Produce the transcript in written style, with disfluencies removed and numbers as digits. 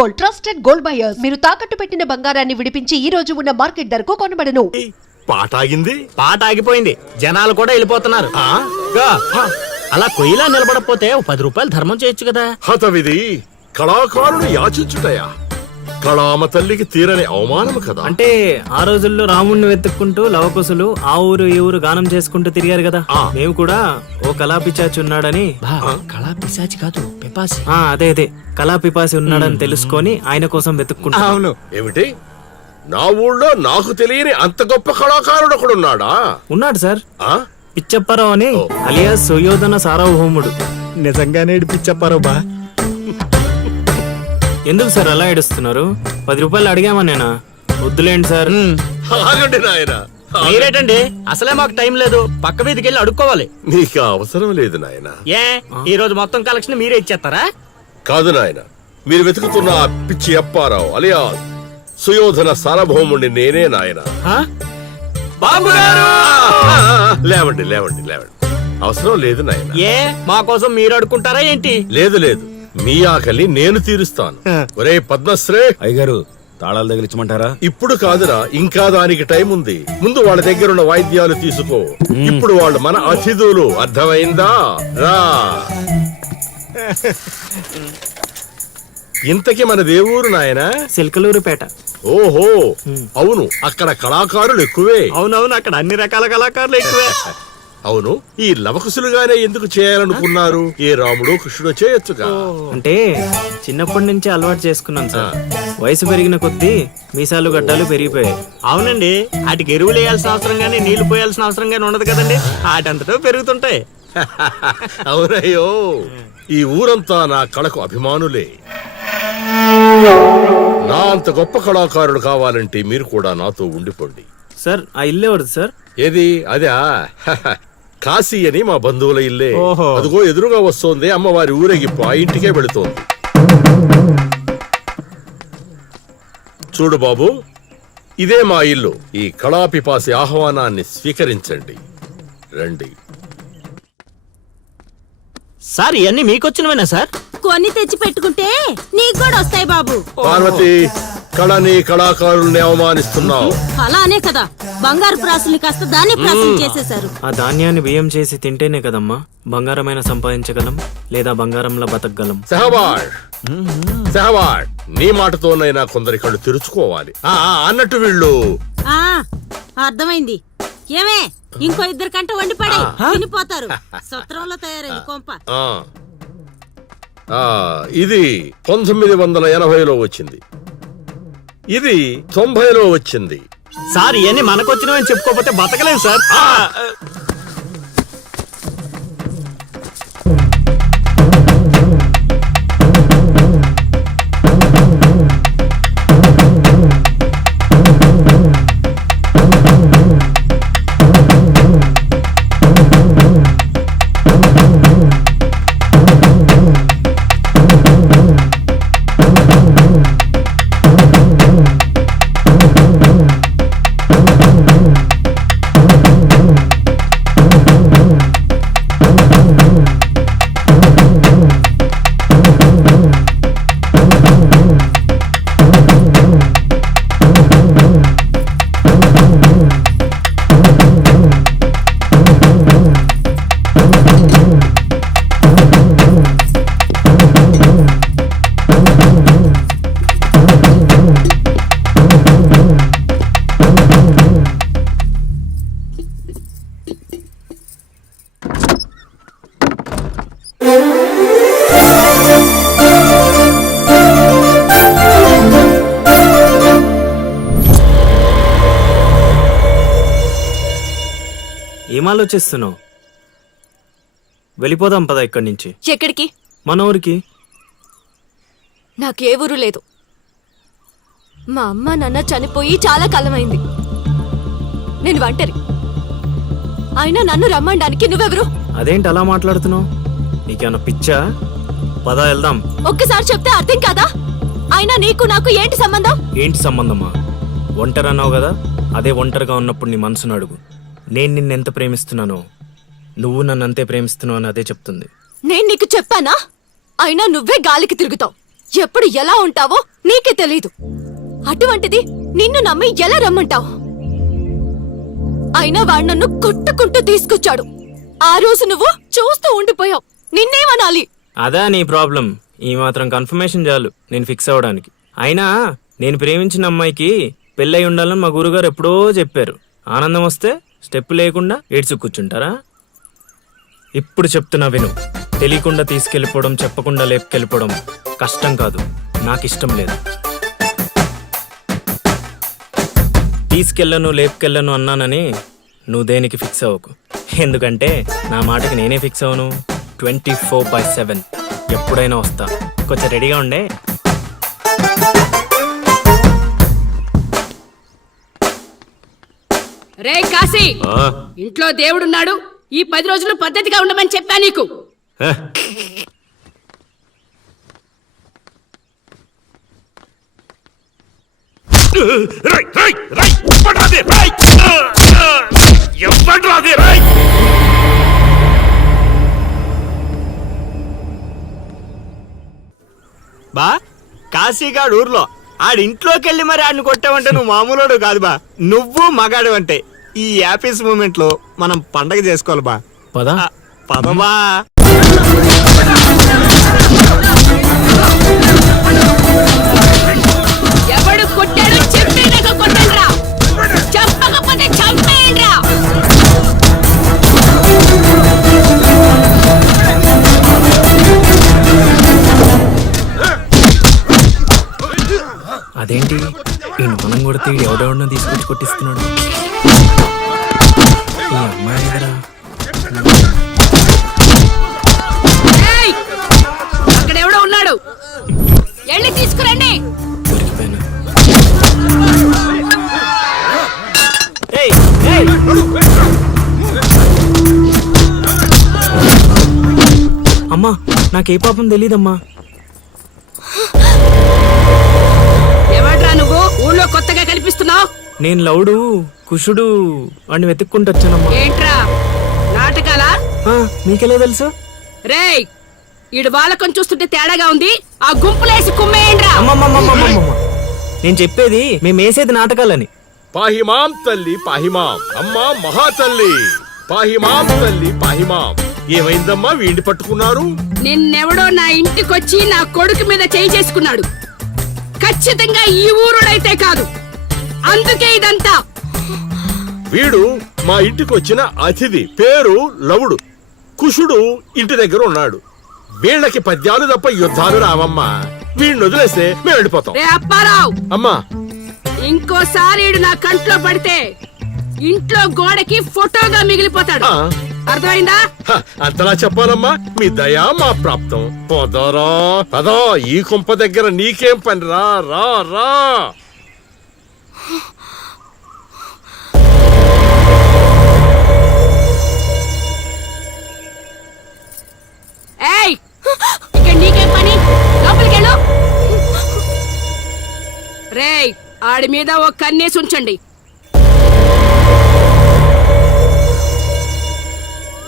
Gold, trusted gold buyers. మీరు తాకట్టు పెట్టిన బంగారాన్ని విడిపించి ఈ రోజు ఉన్న మార్కెట్ ధరకు కొనబడను. పాట ఆగింది, పాట ఆగిపోయింది. జనాలు కూడా వెళ్ళిపోతున్నారు. అలా కొయ్యిలా నిలబడపోతే 10 రూపాయలు ధర్మం చేయొచ్చు కదా. హతవిధి కళాకారుడు యాచించుటయా? కళామ తల్లికి తీరని అవమానము కదా. అంటే ఆ రోజుల్లో రాముణ్ణి వెతుక్కుంటూ లవకుశులు ఆ ఊరు ఈ ఊరు గానం చేసుకుంటూ తిరిగారు కదా. మేము కూడా ఓ కళా పిశాచి ఉన్నాడని. కళా పిశాచి కాదు, పిపాసి. అదే కళా పిపాసి ఉన్నాడని తెలుసుకొని ఆయన కోసం వెతుక్కుంటా. అవును. ఏమిటి, నా ఊళ్ళో నాకు తెలియని అంత గొప్ప కళాకారుడు ఒకడున్నాడా? ఉన్నాడు సార్, ఆ? పిచ్చప్పారావు అని, అలియాస్ సుయోధన సార్వభౌముడు. నిజంగానే పిచ్చప్పారావు బా. ఎందుకు సార్ అలా ఏడుస్తున్నారు? 10 రూపాయలు అడిగామా నేనా? వద్దులేండి సార్. ఆగండి నాయన. మీరేటండి, అసలే మాకు టైం లేదు. పక్క వీధికి వెళ్ళి అడుక్కోవాలి. నీకు అవసరం లేదు నాయన. ఏ ఈ రోజు మొత్తం కలెక్షన్ మీరే ఇచ్చేస్తారా? కాదు నాయన, మీరు వెతుకుతున్న ఆ పిచ్చి అప్పారావు అలియా సుయోధన సార్వభౌముడిని నేనే నాయన. బాబు గారు, లేవండి లేవండి లేవండి, అవసరం లేదు నాయన. ఏ మా కోసం మీరు అడుక్కుంటారా ఏంటి? లేదు లేదు, మీ ఆకలి నేను తీరుస్తాను. ఒరే పద్మశ్రీ అయ్యగారు, తాళాలు తగిలించమంటారా? ఇప్పుడు కాదురా, ఇంకా దానికి టైం ఉంది. ముందు వాళ్ళ దగ్గరున్న వాయిద్యాలు తీసుకో. ఇప్పుడు వాళ్ళు మన అతిథులు, అర్థమైందా? రా. ఇంతకీ మన దేవురు నాయనా? సిల్కలూరుపేట. ఓహో, అవును, అక్కడ కళాకారులు ఎక్కువే. అవునవును, అక్కడ అన్ని రకాల కళాకారులు ఎక్కువే. అవును, ఈ లవకుశులుగానే ఎందుకు చేయాలనుకున్నారు? ఏ రాముడు కృష్ణుడు చేయొచ్చుగా. అంటే చిన్నప్పటి నుంచి అలవాటు చేసుకున్నాను సార్. వయసు పెరిగిన కొద్దీ మీసాలు గడ్డాలు పెరిగిపోయాయి. అవునండి, వాటికి ఎరువులు వేయాల్సిన అవసరం గానీ నీళ్లు పోయాల్సిన అవసరం గానీ ఉండదు కదండి. వాటంతటో పెరుగుతుంటాయి. అవునయ్యో, ఈ ఊరంతా నా కళకు అభిమానులే. నా అంత గొప్ప కళాకారుడు కావాలంటే మీరు కూడా నాతో ఉండిపోండి. సార్ ఆ ఇల్లే వద్దు సార్. ఏది? అదా? కాశీ అని మా బంధువుల ఇల్లే. అదిగో ఎదురుగా వస్తోంది అమ్మవారి ఊరేగింపు, ఆ ఇంటికే వెళుతోంది. చూడు బాబు, ఇదే మా ఇల్లు. ఈ కళాపిపాసి ఆహ్వానాన్ని స్వీకరించండి. రండి. సార్ ఇవన్నీ మీకొచ్చినవేనా సార్? కొన్ని తెచ్చి పెట్టుకుంటే నీకు కూడా వస్తాయి బాబు. పార్వతి, కళని కళాకారుల్ని అవమానిస్తున్నావు. అలానే కదా, బంగారు ప్రాసుల్ని కాస్త దాన్ని ప్రాసులు చేసేశారు. ఆ ధాన్యాన్ని బియ్యం చేసి తింటేనే కదమ్మా బంగారమైన సంపాదించగలం, లేదా బంగారంలో బతకగలం. సెహవాడ్, సెహవాడ్, నీ మాటతోనైనా కొందరి కళ్ళు తెరుచుకోవాలి. అన్నట్టు వీళ్ళు. అర్థమైంది. ఏమే, ఇంకో 2 కంట వండి పడే తినిపోతారు. సత్రంలో తయారైంది కొంప. ఇది 1980లో వచ్చింది, ఇది 90లో వచ్చింది. సార్ ఇవన్నీ మనకొచ్చినవని చెప్పుకోకపోతే బతకలేదు సార్. ఏం ఆలోచిస్తున్నావు? వెళ్ళిపోదాం పద ఇక్కడి నుంచి. ఎక్కడికి? మన ఊరికి. నాకే ఊరు లేదు. మా అమ్మ నాన్న చనిపోయి చాలా కాలమైంది. నేను ఒంటరి. అయినా నన్ను రమ్మడానికి నువ్వెవరు? అదేంటి అలా మాట్లాడుతున్నావు? నీకేమన్నా పిచ్చా? పద వెళ్దాం. ఒక్కసారి చెప్తే అర్థం కాదా? అయినా నీకు నాకు ఏంటి సంబంధం? ఏంటి సంబంధమా? ఒంటరి అన్నావు కదా, అదే ఒంటరిగా ఉన్నప్పుడు నీ మనసును అడుగు. నేను నిన్నెంత ప్రేమిస్తున్నానో నువ్వు నన్ను అంతే ప్రేమిస్తున్నావు అని అదే చెప్తుంది. నేను నీకు చెప్పానా? అయినా నువ్వే గాలికి తిరుగుతావు. ఎప్పుడు ఎలా ఉంటావో నీకే తెలీదు. అటువంటిది నిన్ను నమ్మి ఎలా రమ్మంటావు? అయినా వాడు నన్ను కొట్టుకుంటూ తీసుకొచ్చాడు. ఆ రోజు నువ్వు చూస్తూ ఉండిపోయావు. నిన్నేమనాలి? అదా నీ ప్రాబ్లం. ఈ మాత్రం కన్ఫర్మేషన్ చాలు నేను ఫిక్స్ అవ్వడానికి. అయినా నేను ప్రేమించిన అమ్మాయికి పెళ్ళై ఉండాలని మా గురుగారు ఎప్పుడో చెప్పారు. ఆనందం వస్తే స్టెప్ లేకుండా ఏడ్చి కూర్చుంటారా? ఇప్పుడు చెప్తున్నా విను. తెలియకుండా తీసుకెళ్ళిపోవడం, చెప్పకుండా లేపుకెళ్ళిపోవడం కష్టం కాదు, నాకు ఇష్టం లేదు. తీసుకెళ్ళను లేపుకెళ్ళను అన్నానని నువ్వు దేనికి ఫిక్స్ అవ్వకు. ఎందుకంటే నా మాటకి నేనే ఫిక్స్ అవను. 24/7 ఎప్పుడైనా వస్తా. కొంచెం రెడీగా ఉండే. రే కాశీ, ఇంట్లో దేవుడున్నాడు. ఈ 10 రోజులు పద్ధతిగా ఉండమని చెప్పా నీకు. బా కాశీగాడు ఊర్లో ఆడింట్లోకి వెళ్ళి మరి ఆడిని కొట్టావంటే నువ్వు మామూలుడు కాదు బా. నువ్వు మగాడు అంటే ఈ హ్యాపీస్ మూమెంట్ లో మనం పండగ చేసుకోవాలి బా. పదా పదమా. ఎవడు కొట్టాడో చెప్పేదాక కొట్టండ్రా, చెప్పకపోతే చంపేయండ్రా. అదేంటి ఈ మనం కొడితే ఎవడెవడో తీసుకొచ్చి కొట్టిస్తున్నాడు. ఈ అమ్మాయి ఎదురా ఏయ్, అక్కడ ఎవడో ఉన్నాడు, వెళ్ళి తీసుకురండి. దొరికిపోయినా. ఏయ్, ఏయ్! అమ్మా నాకే పాపం తెలీదమ్మా. ఎవడ్రా నువ్వు ఊళ్ళో కొత్తగా కనిపిస్తున్నావు? నేను లౌడు కుషుడు వాడిని వెతుక్కుంటూ వచ్చానమ్మా. ఏంట్రా నాటకాలా? మీకెలా తెలుసు? రేయ్, ఈడు వాళ్ళకం చూస్తుంటే తేడాగా ఉంది. ఆ గుంపులేసి కుమ్మేయండ్రా. అమ్మమ్మమ్మమ్మమ్మమ్మ. నేను చెప్పేది మేము వేసేది నాటకాలని. పాహిమాం తల్లి పాహిమాం, అమ్మా మహాతల్లి పాహిమాం తల్లి పాహిమాం. ఏమైందమ్మా వీడిని పట్టుకున్నారు? నిన్నెవడో నా ఇంటికొచ్చి నా కొడుకు మీద చేయి చేసుకున్నాడు. ఖచ్చితంగా ఈ ఊరుడైతే కాదు, అందుకే ఇదంతా. వీడు మా ఇంటికి వచ్చిన అతిథి, పేరు లవుడు. కుషుడు ఇంటి దగ్గర ఉన్నాడు. వీళ్ళకి పద్యాలు తప్ప యుద్ధాలు రావమ్మా. వీడిని వదిలేస్తే మేము వెళ్ళిపోతాం. రే అప్పారావు, అమ్మా ఇంకోసారి ఈడు నా కంట్లో పడితే ఇంట్లో గోడకి ఫోటోగా మిగిలిపోతాడు. ఆ. అర్థమైందా? హ, అంతలా చెప్పాలమ్మా. మీ దయా మా ప్రాప్తం. పోదారా పదా, ఈ కుంప దగ్గర నీకేం పని? రా రా రా. ఏయ్, ఇక్కడ నీకేం పని? లోపలికెళ్ళు. రేయ్, ఆడి మీద ఓ కన్నేసి ఉంచండి.